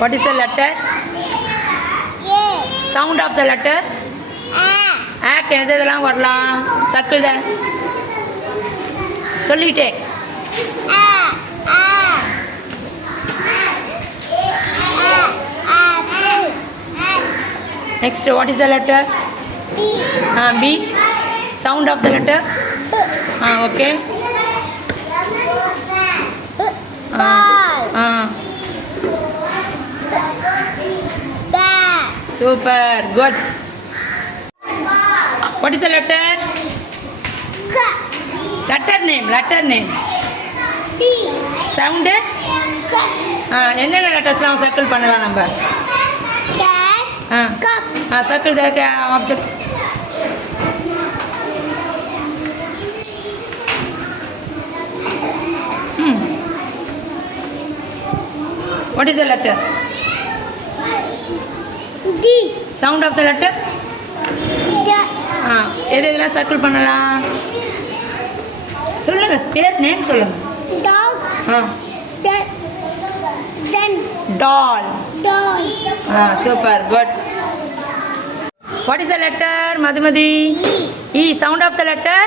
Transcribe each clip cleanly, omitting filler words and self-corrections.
What is the letter? Sound of the letter? ஆக் எது இதெல்லாம் வரலாம் சர்க்கிள் தான் சொல்லிட்டே. Next, what is the letter? B. Sound of the letter? Okay. Super, good. What is the letter? Letter name. C. Sound? என்னென்ன லெட்டர்ஸ்லாம் circle பண்ணலாம் நம்ம? Cat. Cup. Circle the objects. What is the letter? D. Sound of the letter? எது இதெல்லாம் circle பண்ணலாம் சொல்லுங்க பேர் name சொல்லுங்க. Dog. Then. Doll. Super, good. What is the letter, Madhumati? E. Sound of the letter?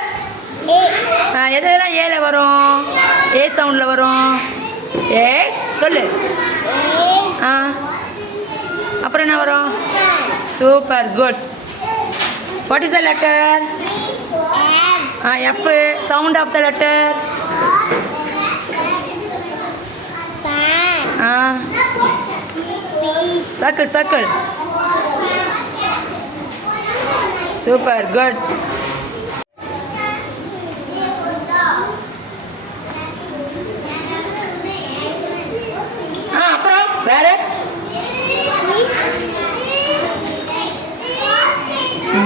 A. எது இதெல்லாம் ஏல வரும் ஏ சவுண்டில் வரும் ஏ சொல்லு. அப்புறம் என்ன வரும்? Super, good. What is the letter? F. Sound of the letter? Circle. Super, good. அப்புறம் வேற?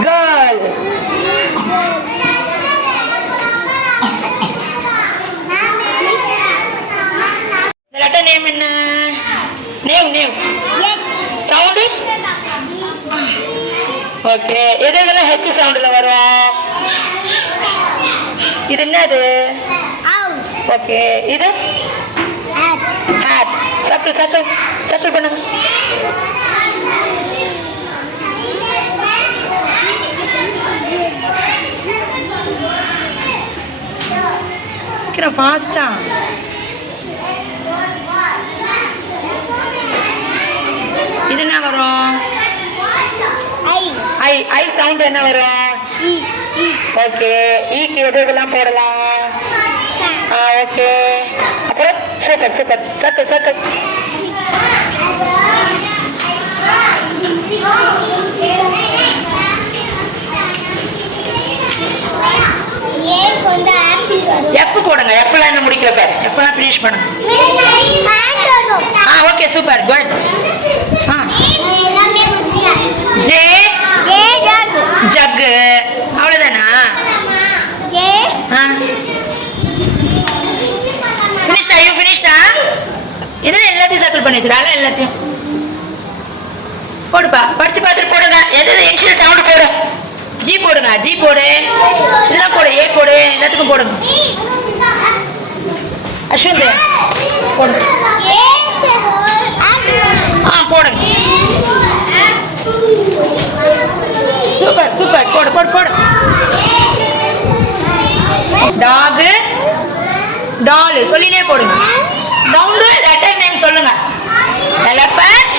Girl. The letter name என்ன? Name. Sound? ஓகே. எது இதெல்லாம் ஹெச் சவுண்டில் வரும்? இது என்னது? ஓகே. இது? Hat. Circle பண்ணுங்க. சீக்கிரம் ஃபாஸ்டா. இது என்ன வரும்? ஐ சவுண்ட் என்ன வரும்? ஓகே. ஈக்கு எது இதெல்லாம் போடலாம்? ஓகே. அப்புறம் சர்க்கிள். எஃப் போடுங்க. எஃப்லாம் என்ன முடிக்கல பேர். எஃப்லாம் ஃபினிஷ் பண்ணுங்க. Okay, super, good. ஜே ஜக்கு. அவ்வளோதானா? ஃபினிஷ்டா? இதில் எல்லாத்தையும் சர்க்கிள் பண்ணி வச்சுடா. எல்லாத்தையும் போடுப்பா. படிச்சு பார்த்துட்டு போடுங்க. எது இனிஷியல் சவுண்டு போடு. ஜி போடுங்க. ஜி போடு. இதெல்லாம் போடு. ஏ போடு. எல்லாத்துக்கும் போடுங்க. அஸ்வந்த் போடுங்க. போடுங்க. சூப்பர். போடு. டாகு டால் சொல்லினே போடுங்க. சவுண்டு லெட்டர் நேம் சொல்லுங்க. எலஃபண்ட்.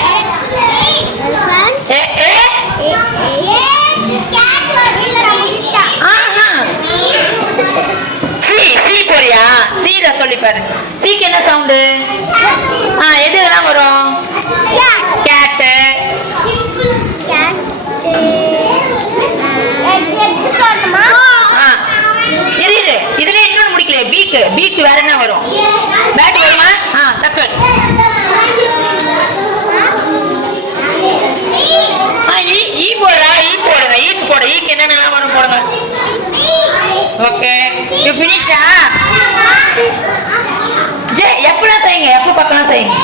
சி போறியா? சீல சொல்லி பாரு. சீக்கு என்ன சவுண்டு? எது இதெல்லாம் வரும்? கேட்டு. இரு இதுல இன்னொன்னு முடிக்கல. பீக்கு வேற என்ன வரும்? பேட் வருமா? சர்க்கிள். ஈ போடுறா. ஈக்கு போடு. ஈக்கு என்னென்னலாம் வரும் போடுங்க. ஓகே, யூ ஃபினிஷ்டா? ஜே எஃப்லாம் செய்யுங்க. எஃப் பக்கம்லாம் செய்யுங்க.